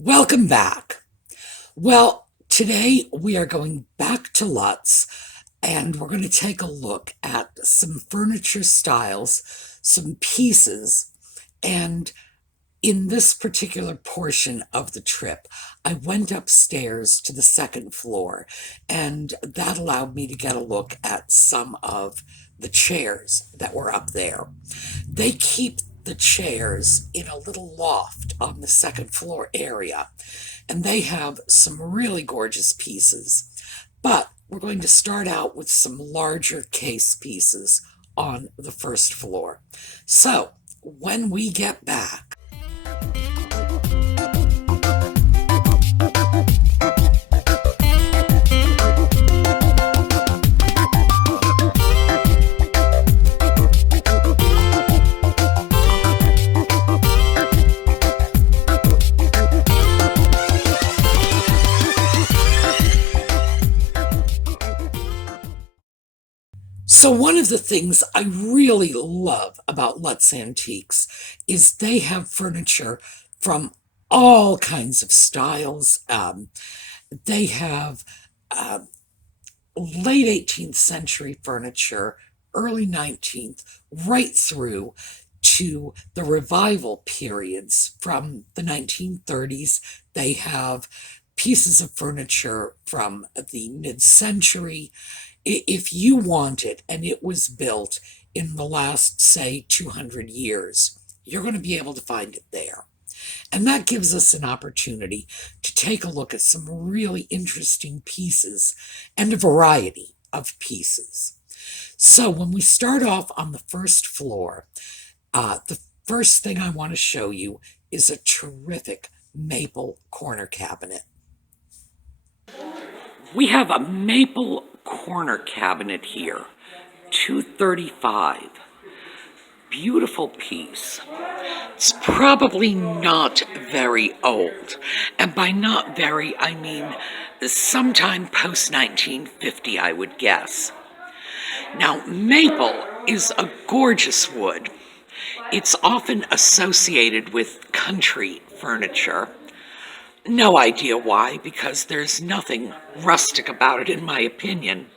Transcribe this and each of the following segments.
Welcome back. Well, today we are going back to Lutz and we're going to take a look at some furniture styles, some pieces, and in this particular portion of the trip, I went upstairs to the second floor, and that allowed me to get a look at some of the chairs that were up there. They keep the chairs in a little loft on the second floor area, and they have some really gorgeous pieces. But we're going to start out with some larger case pieces on the first floor. So, when we get back, so one of the things I really love about Lutz Antiques is they have furniture from all kinds of styles. They have uh, late 18th century furniture, early 19th, right through to the revival periods from the 1930s. They have pieces of furniture from the mid-century. If you want it and it was built in the last, say, 200 years, you're going to be able to find it there. And that gives us an opportunity to take a look at some really interesting pieces and a variety of pieces. So when we start off on the first floor, the first thing I want to show you is a terrific maple corner cabinet. We have a maple corner cabinet here, 235. Beautiful piece. It's probably not very old, and by not very, I mean sometime post 1950, I would guess. Now, maple is a gorgeous wood. It's often associated with country furniture. No idea why, because there's nothing rustic about it, in my opinion.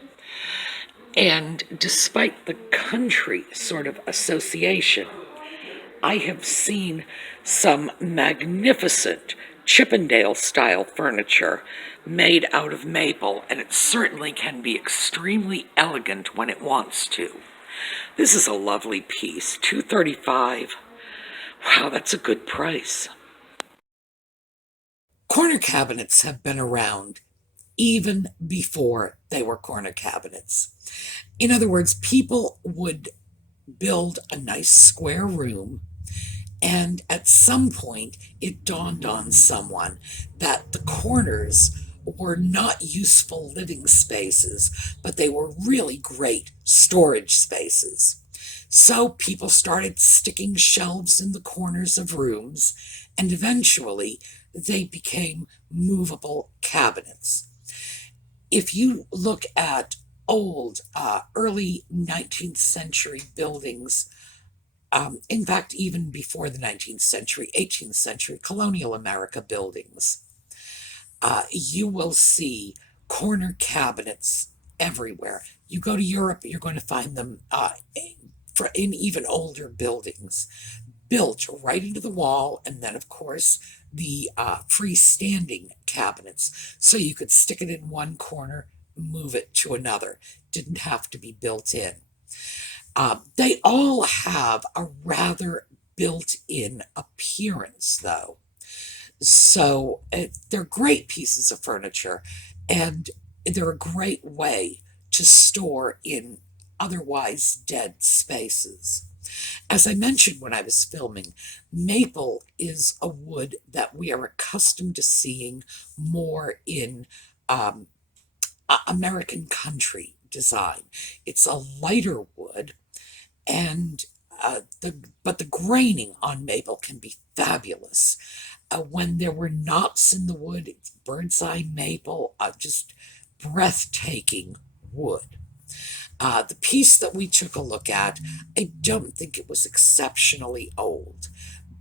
And despite the country sort of association, I have seen some magnificent Chippendale-style furniture made out of maple, and it certainly can be extremely elegant when it wants to. This is a lovely piece, $235. Wow, that's a good price. Corner cabinets have been around even before they were corner cabinets. In other words, people would build a nice square room, and at some point it dawned on someone that the corners were not useful living spaces, but they were really great storage spaces. So people started sticking shelves in the corners of rooms, and eventually they became movable cabinets. If you look at old, early 19th century buildings, in fact, even before the 19th century, 18th century colonial America buildings, you will see corner cabinets everywhere. You go to Europe, you're going to find them in even older buildings, built right into the wall, and then, of course, the freestanding cabinets. So you could stick it in one corner, move it to another. Didn't have to be built in. They all have a rather built-in appearance, though. So they're great pieces of furniture, and they're a great way to store in otherwise dead spaces. As I mentioned when I was filming, maple is a wood that we are accustomed to seeing more in American country design. It's a lighter wood, and but the graining on maple can be fabulous. When there were knots in the wood, it's bird's eye maple, just breathtaking wood. The piece that we took a look at, I don't think it was exceptionally old,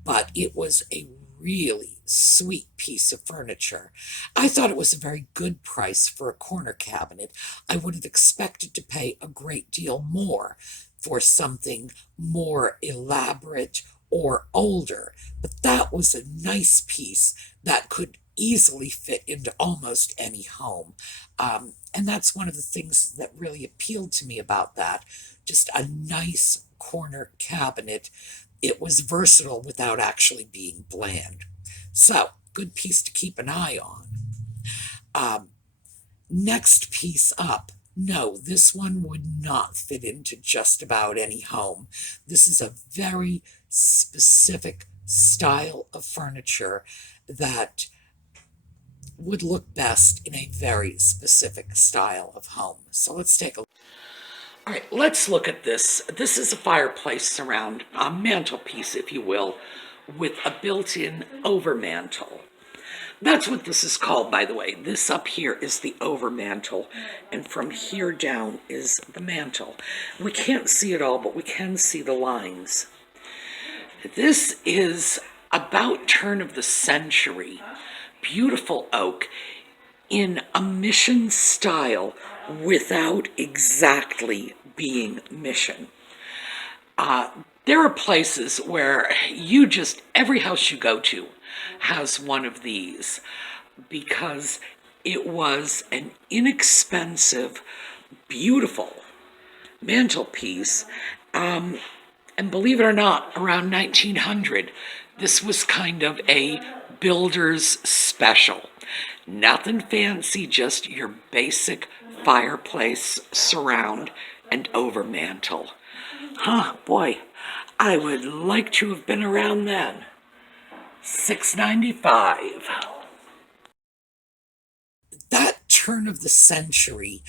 but it was a really sweet piece of furniture. I thought it was a very good price for a corner cabinet. I would have expected to pay a great deal more for something more elaborate or older, but that was a nice piece that could easily fit into almost any home. And that's one of the things that really appealed to me about that. Just a nice corner cabinet. It was versatile without actually being bland. So, good piece to keep an eye on. Next piece up. No, this one would not fit into just about any home. This is a very specific style of furniture that would look best in a very specific style of home. So let's take a look. All right, let's look at this. This is a fireplace surround, a mantelpiece, if you will, with a built-in overmantel. That's what this is called, by the way. This up here is the overmantel, and from here down is the mantel. We can't see it all, but we can see the lines. This is about turn of the century. Beautiful oak in a mission style without exactly being mission. There are places where every house you go to has one of these because it was an inexpensive, beautiful mantelpiece. And believe it or not, around 1900, this was kind of a builder's special. Nothing fancy, just your basic fireplace surround and overmantel. Huh, boy, I would like to have been around then. $6.95. That turn of the century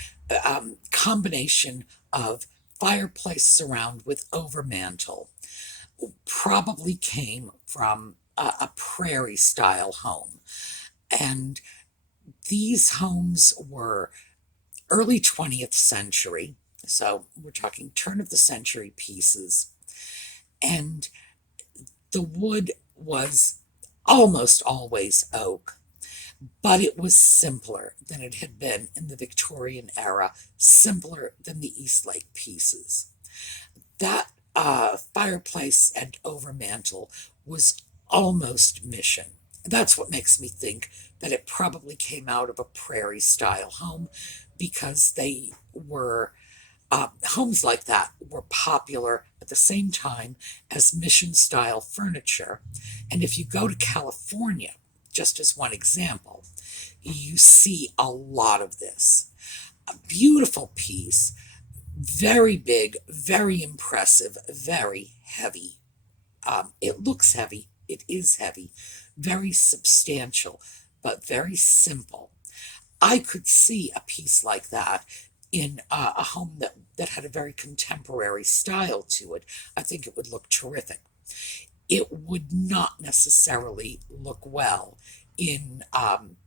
combination of fireplace surround with overmantel probably came from a prairie style home. And these homes were early 20th century, so we're talking turn of the century pieces. And the wood was almost always oak, but it was simpler than it had been in the Victorian era, simpler than the Eastlake pieces. That fireplace and overmantel was almost mission. That's what makes me think that it probably came out of a prairie style home, because they were homes like that were popular at the same time as mission style furniture. And if you go to California, just as one example, you see a lot of this. A beautiful piece, very big, very impressive, very heavy. It looks heavy, it is heavy, very substantial, but very simple. I could see a piece like that in a home that had a very contemporary style to it. I think it would look terrific. It would not necessarily look well in an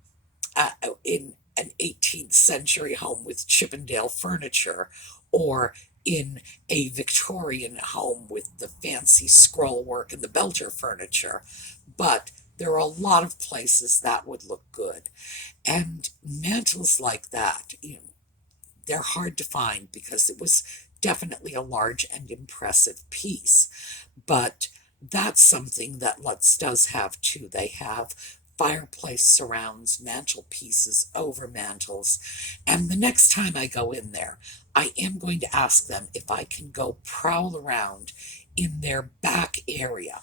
18th century home with Chippendale furniture, or in a Victorian home with the fancy scroll work and the Belter furniture. But there are a lot of places that would look good. And mantels like that, they're hard to find because it was definitely a large and impressive piece. But that's something that Lutz does have too. They have fireplace surrounds, mantelpieces, overmantels. And the next time I go in there, I am going to ask them if I can go prowl around in their back area.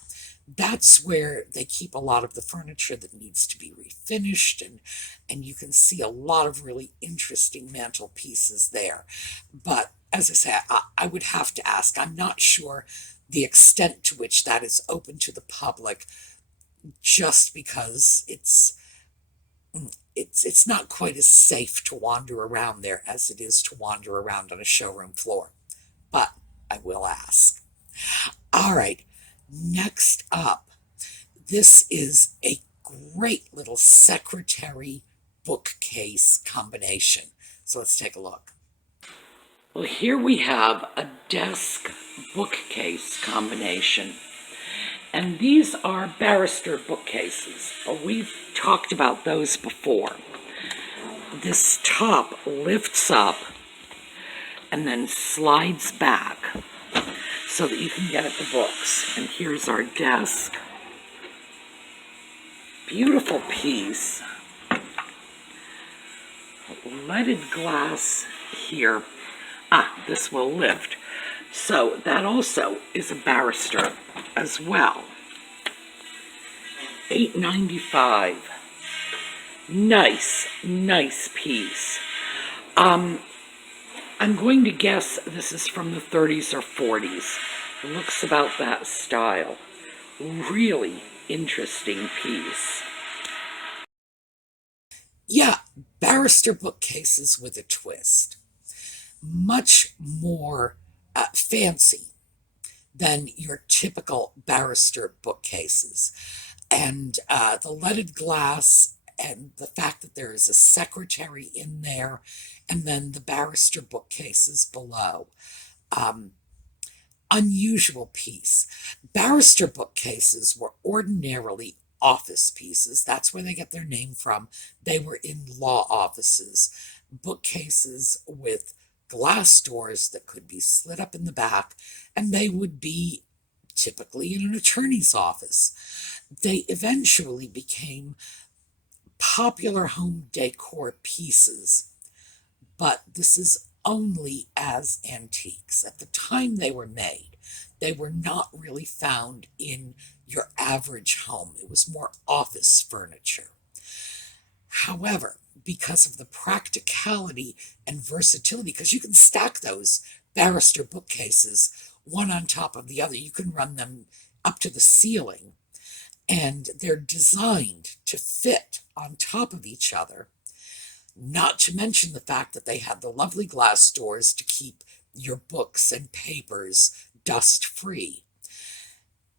That's where they keep a lot of the furniture that needs to be refinished, and you can see a lot of really interesting mantelpieces there. But as I say, I would have to ask. I'm not sure the extent to which that is open to the public, just because it's not quite as safe to wander around there as it is to wander around on a showroom floor. But I will ask. All right, next up, this is a great little secretary bookcase combination. So let's take a look. Well, here we have a desk bookcase combination. And these are Barrister bookcases. We've talked about those before. This top lifts up and then slides back so that you can get at the books. And here's our desk. Beautiful piece. Leaded glass here. This will lift. So that also is a Barrister as well. $8.95. Nice piece. I'm going to guess this is from the 30s or 40s. Looks about that style. Really interesting piece. Yeah, Barrister bookcases with a twist. Much more fancy than your typical Barrister bookcases. And the leaded glass and the fact that there is a secretary in there, and then the Barrister bookcases below. Unusual piece. Barrister bookcases were ordinarily office pieces. That's where they get their name from. They were in law offices. Bookcases with glass doors that could be slid up in the back, and they would be typically in an attorney's office. They eventually became popular home decor pieces, but this is only as antiques. At the time they were made, they were not really found in your average home. It was more office furniture. However, because of the practicality and versatility, because you can stack those Barrister bookcases one on top of the other, you can run them up to the ceiling, and they're designed to fit on top of each other, not to mention the fact that they had the lovely glass doors to keep your books and papers dust-free.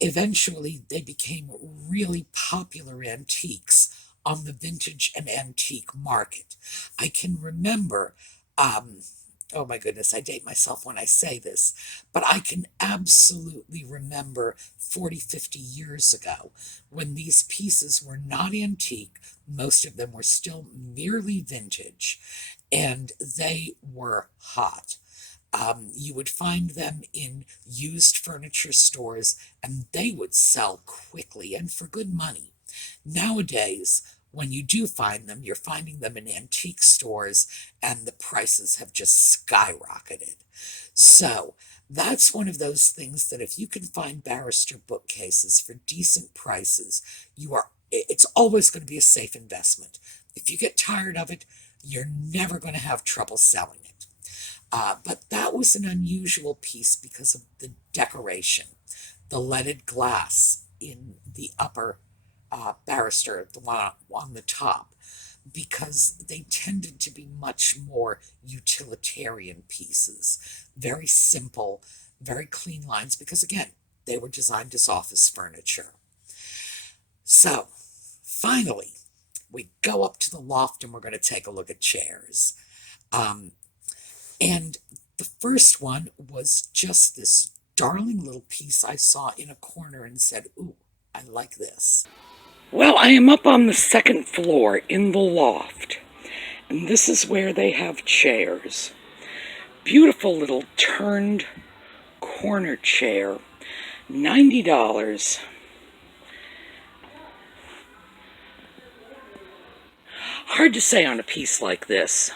Eventually, they became really popular antiques on the vintage and antique market. I can remember, oh my goodness, I date myself when I say this, but I can absolutely remember 40, 50 years ago when these pieces were not antique. Most of them were still merely vintage, and they were hot. You would find them in used furniture stores, and they would sell quickly and for good money. Nowadays, when you do find them, you're finding them in antique stores, and the prices have just skyrocketed. So that's one of those things that if you can find Barrister bookcases for decent prices, it's always going to be a safe investment. If you get tired of it, you're never going to have trouble selling it. But that was an unusual piece because of the decoration. The leaded glass in the upper Barrister, the one on the top, because they tended to be much more utilitarian pieces. Very simple, very clean lines, because again, they were designed as office furniture. So, finally, we go up to the loft and we're going to take a look at chairs. And the first one was just this darling little piece I saw in a corner and said, ooh, I like this. Well, I am up on the second floor in the loft, and this is where they have chairs. Beautiful little turned corner chair, $90. Hard to say on a piece like this.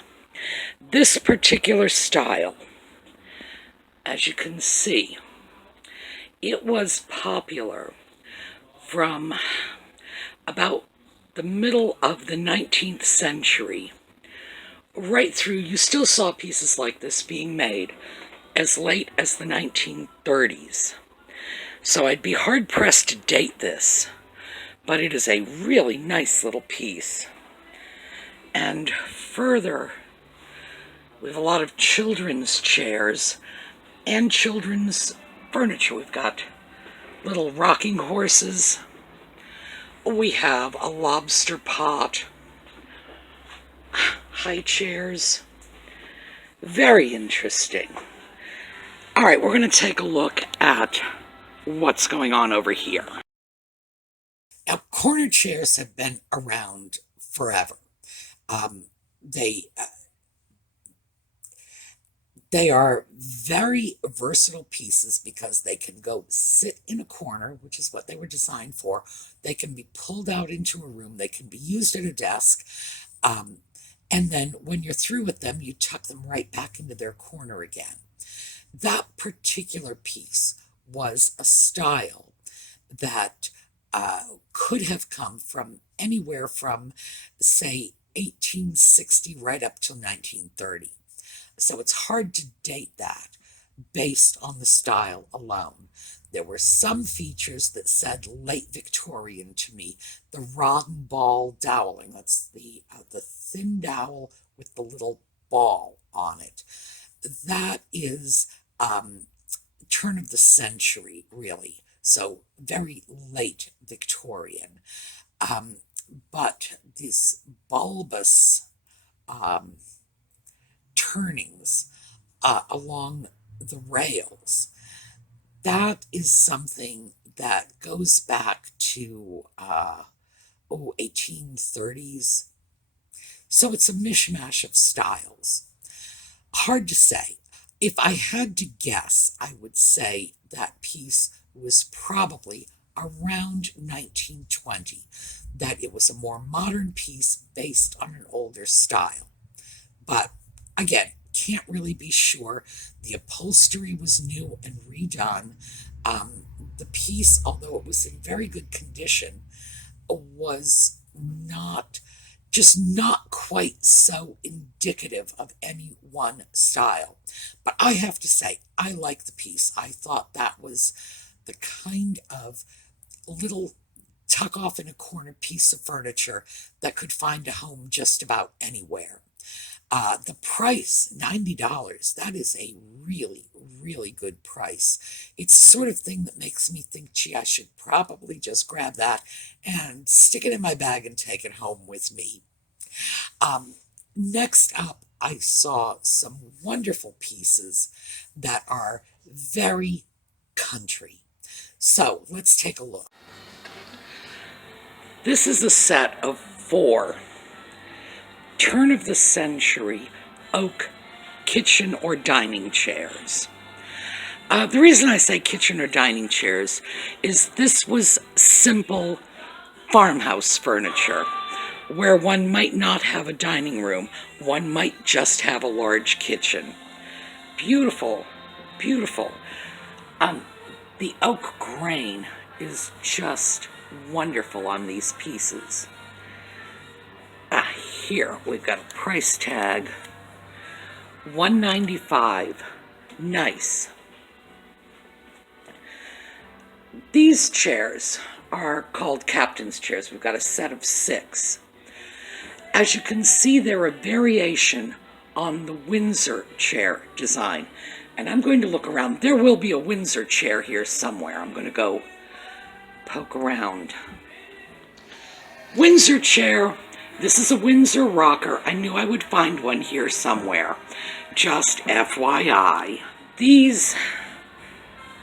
This particular style, as you can see, it was popular from about the middle of the 19th century right through. You still saw pieces like this being made as late as the 1930s. So I'd be hard-pressed to date this, but it is a really nice little piece. And further, we have a lot of children's chairs and children's furniture. We've got little rocking horses. We have a lobster pot, high chairs. Very interesting. All right, we're going to take a look at what's going on over here. Corner chairs have been around forever. Um, they they are very versatile pieces because they can go sit in a corner, which is what they were designed for. They can be pulled out into a room. They can be used at a desk. Um, and then when you're through with them, you tuck them right back into their corner again. That particular piece was a style that could have come from anywhere from, say, 1860 right up till 1930. So it's hard to date that based on the style alone. There were some features that said late Victorian to me. The rod ball doweling, that's the thin dowel with the little ball on it. That is turn of the century, really. So very late Victorian. But these bulbous turnings along the rails, that is something that goes back to 1830s. So it's a mishmash of styles. Hard to say. If I had to guess, I would say that piece was probably around 1920, that it was a more modern piece based on an older style. But again, can't really be sure. The upholstery was new and redone. The piece, although it was in very good condition, was not quite so indicative of any one style. But I have to say, I like the piece. I thought that was the kind of little tuck off in a corner piece of furniture that could find a home just about anywhere. The price, $90, that is a really, really good price. It's the sort of thing that makes me think, gee, I should probably just grab that and stick it in my bag and take it home with me. Next up, I saw some wonderful pieces that are very country. So let's take a look. This is a set of 4 turn of the century oak kitchen or dining chairs. The reason I say kitchen or dining chairs is this was simple farmhouse furniture where one might not have a dining room, one might just have a large kitchen. Beautiful, beautiful. The oak grain is just wonderful on these pieces. Here we've got a price tag, $195. Nice. These chairs are called captain's chairs. We've got a set of 6. As you can see, they're a variation on the Windsor chair design. And I'm going to look around. There will be a Windsor chair here somewhere. I'm going to go poke around. Windsor chair. This is a Windsor rocker. I knew I would find one here somewhere. Just FYI. These,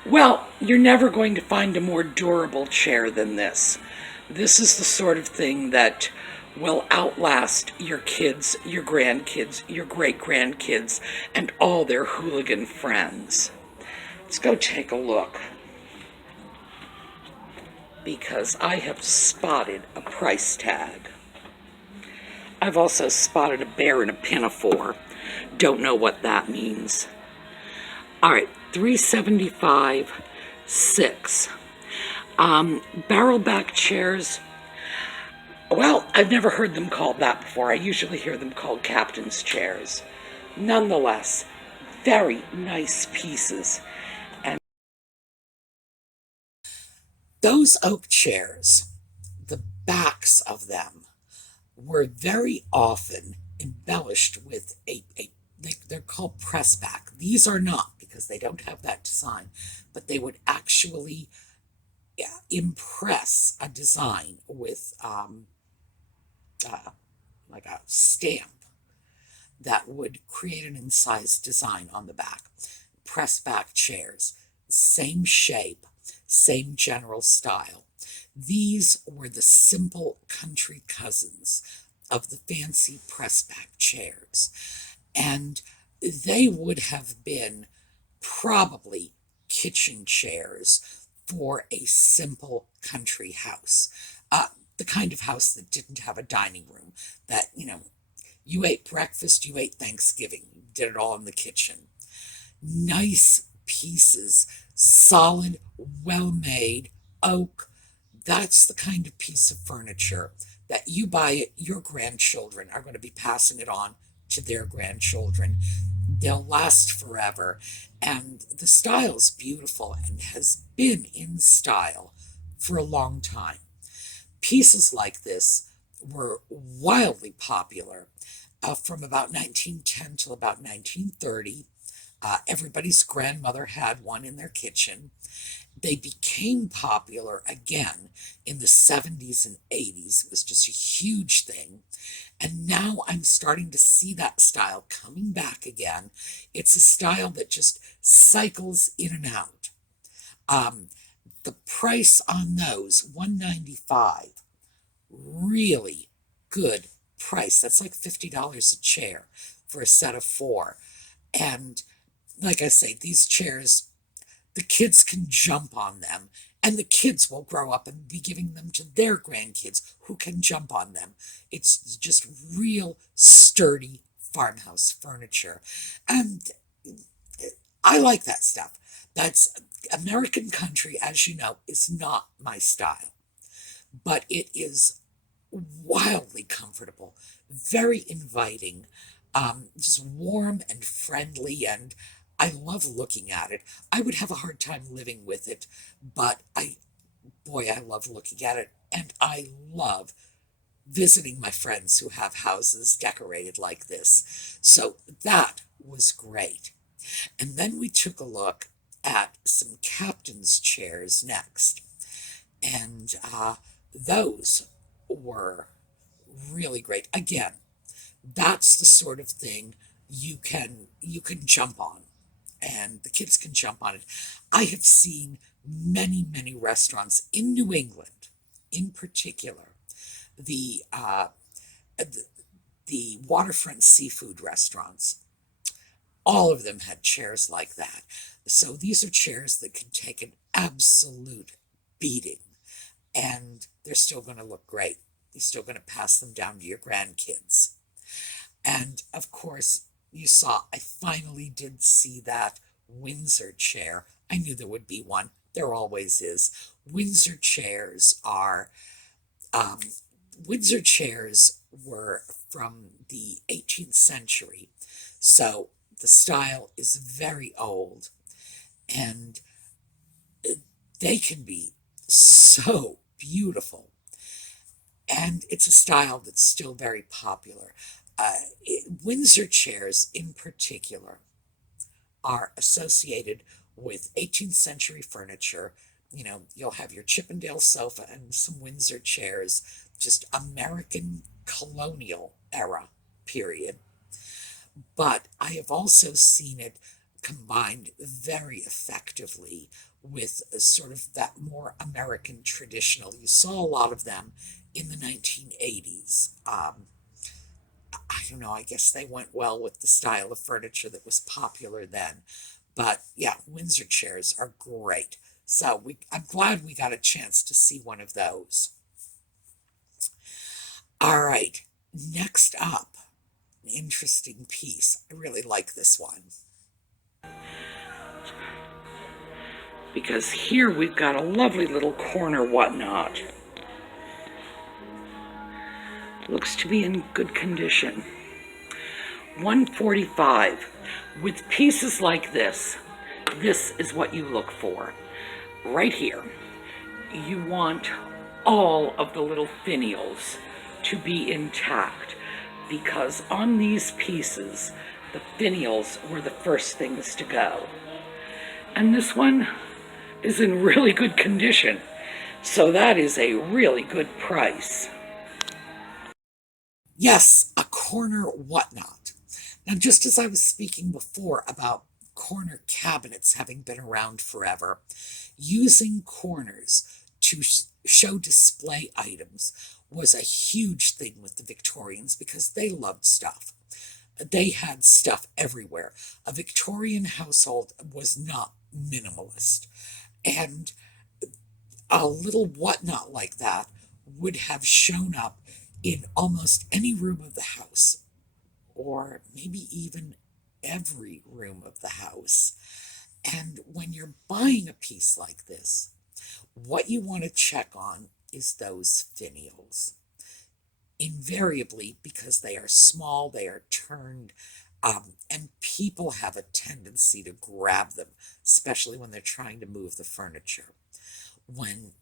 well, you're never going to find a more durable chair than this. This is the sort of thing that will outlast your kids, your grandkids, your great-grandkids, and all their hooligan friends. Let's go take a look, because I have spotted a price tag. I've also spotted a bear in a pinafore. Don't know what that means. All right, $375, 6. Barrel back chairs. Well, I've never heard them called that before. I usually hear them called captain's chairs. Nonetheless, very nice pieces. And those oak chairs, the backs of them were very often embellished with they're called pressback. These are not, because they don't have that design, but they would actually impress a design with like a stamp that would create an incised design on the back. Pressback chairs, same shape, same general style. These were the simple country cousins of the fancy pressback chairs, and they would have been probably kitchen chairs for a simple country house. The kind of house that didn't have a dining room, that, you ate breakfast, you ate Thanksgiving, you did it all in the kitchen. Nice pieces, solid, well made oak. That's the kind of piece of furniture that you buy, your grandchildren are going to be passing it on to their grandchildren. They'll last forever. And the style's beautiful and has been in style for a long time. Pieces like this were wildly popular from about 1910 till about 1930. Everybody's grandmother had one in their kitchen. They became popular again in the 70s and 80s. It was just a huge thing. And now I'm starting to see that style coming back again. It's a style that just cycles in and out. The price on those, $195, really good price. That's like $50 a chair for a set of 4. And like I say, these chairs, the kids can jump on them, and the kids will grow up and be giving them to their grandkids who can jump on them. It's just real sturdy farmhouse furniture. And I like that stuff. That's American country, as you know, is not my style, but it is wildly comfortable, very inviting, just warm and friendly, and I love looking at it. I would have a hard time living with it, but I love looking at it, and I love visiting my friends who have houses decorated like this. So that was great. And then we took a look at some captain's chairs next, and those were really great. Again, that's the sort of thing you can jump on, and the kids can jump on it. I have seen many restaurants in New England, in particular, the the waterfront seafood restaurants. All of them had chairs like that. So these are chairs that can take an absolute beating, and they're still going to look great. You're still going to pass them down to your grandkids. And of course, you saw, I finally did see that Windsor chair. I knew there would be one. There always is. Windsor chairs are, Windsor chairs were from the 18th century. So the style is very old, and they can be so beautiful. And it's a style that's still very popular. Windsor chairs, in particular, are associated with 18th century furniture. You'll have your Chippendale sofa and some Windsor chairs, just American colonial era period. But I have also seen it combined very effectively with sort of that more American traditional. You saw a lot of them in the 1980s. I don't know, I guess they went well with the style of furniture that was popular then. But yeah, Windsor chairs are great. So I'm glad we got a chance to see one of those. All right, next up, an interesting piece. I really like this one, because here we've got a lovely little corner whatnot. Looks to be in good condition. $145. With pieces like this is what you look for. Right here, you want all of the little finials to be intact, because on these pieces, the finials were the first things to go. And this one is in really good condition, so that is a really good price. Yes, a corner whatnot. Now, just as I was speaking before about corner cabinets having been around forever, using corners to show display items was a huge thing with the Victorians because they loved stuff. They had stuff everywhere. A Victorian household was not minimalist. And a little whatnot like that would have shown up in almost any room of the house, or maybe even every room of the house. And when you're buying a piece like this, what you want to check on is those finials. Invariably, because they are small, they are turned, and people have a tendency to grab them, especially when they're trying to move the furniture. When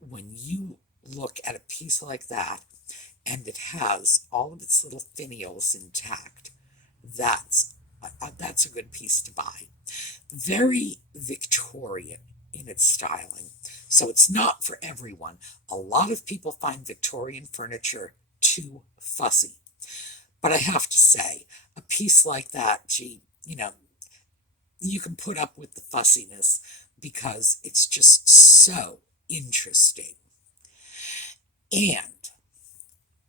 you look at a piece like that, and it has all of its little finials intact, that's a good piece to buy. Very Victorian in its styling, so it's not for everyone. A lot of people find Victorian furniture too fussy, but I have to say, a piece like that, gee, you can put up with the fussiness because it's just so interesting. And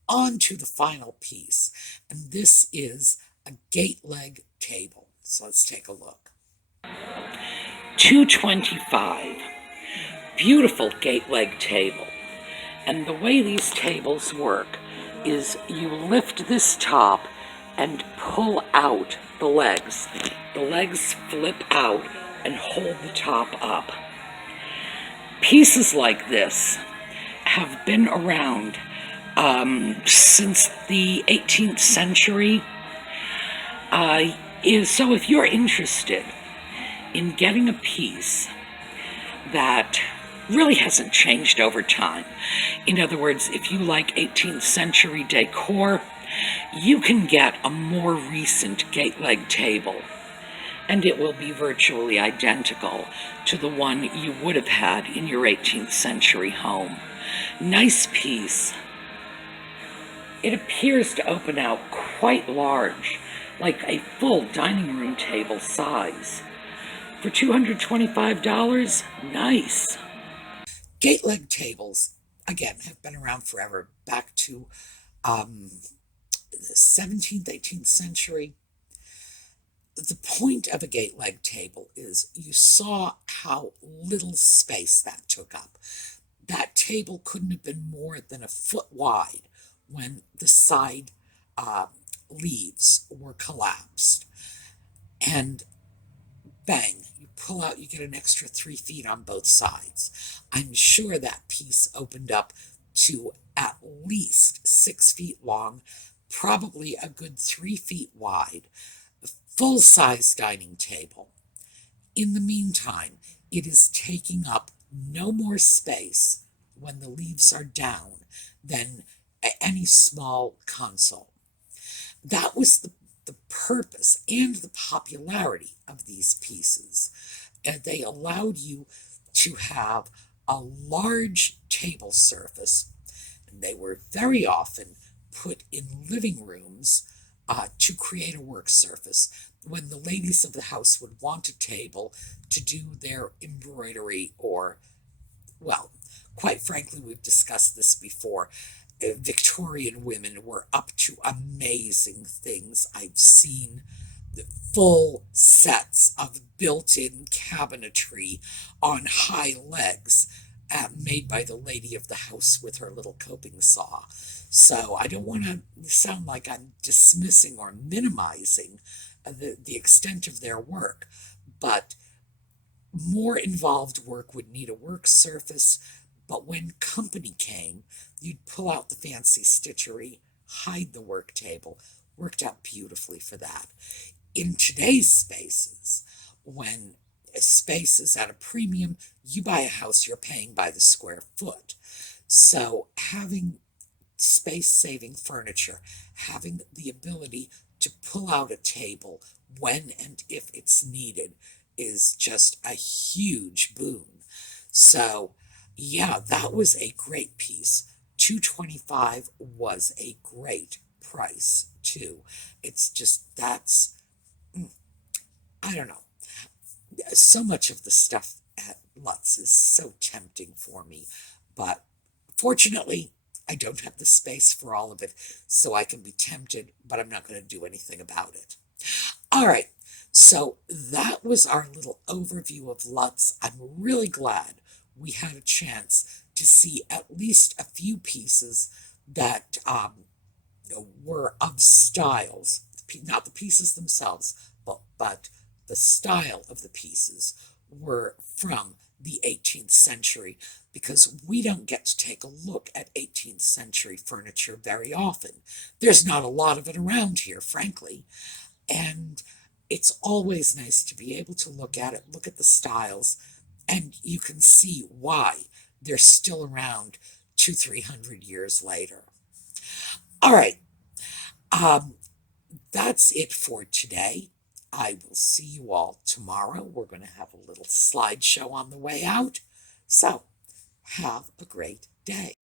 on to the final piece, and this is a gate leg table. So let's take a look. $225. Beautiful gate leg table. And the way these tables work is you lift this top and pull out the legs. The legs flip out and hold the top up. Pieces like this have been around since the 18th century. So if you're interested in getting a piece that really hasn't changed over time, in other words, if you like 18th century decor, you can get a more recent gate leg table, and it will be virtually identical to the one you would have had in your 18th century home. Nice piece. It appears to open out quite large, like a full dining room table size. For $225, nice. Gate leg tables, again, have been around forever, back to the 17th, 18th century. The point of a gate leg table is you saw how little space that took up. That table couldn't have been more than a foot wide when the side leaves were collapsed. And bang, you pull out, you get an extra 3 feet on both sides. I'm sure that piece opened up to at least 6 feet long, probably a good 3 feet wide, full-size dining table. In the meantime, it is taking up no more space when the leaves are down than any small console. That was the purpose and the popularity of these pieces. And they allowed you to have a large table surface, and they were very often put in living rooms to create a work surface when the ladies of the house would want a table to do their embroidery or, well, quite frankly, we've discussed this before. Victorian women were up to amazing things. I've seen full sets of built-in cabinetry on high legs made by the lady of the house with her little coping saw. So I don't want to sound like I'm dismissing or minimizing the extent of their work, but more involved work would need a work surface. But when company came, you'd pull out the fancy stitchery, hide the work table. Worked out beautifully for that. In today's spaces, when space is at a premium, you buy a house, you're paying by the square foot. So having space-saving furniture, having the ability to pull out a table when and if it's needed is just a huge boon. So yeah, that was a great piece. $225 was a great price too. It's just, I don't know. So much of the stuff at Lutz is so tempting for me, but fortunately, I don't have the space for all of it, so I can be tempted, but I'm not going to do anything about it. All right, so that was our little overview of Lutz. I'm really glad we had a chance to see at least a few pieces that were of styles, not the pieces themselves, but the style of the pieces were from the 18th century, because we don't get to take a look at 18th century furniture very often. There's not a lot of it around here, frankly, and it's always nice to be able to look at it, look at the styles, and you can see why they're still around 200-300 years later. All right, um, that's it for today. I will see you all tomorrow. We're going to have a little slideshow on the way out. So, have a great day.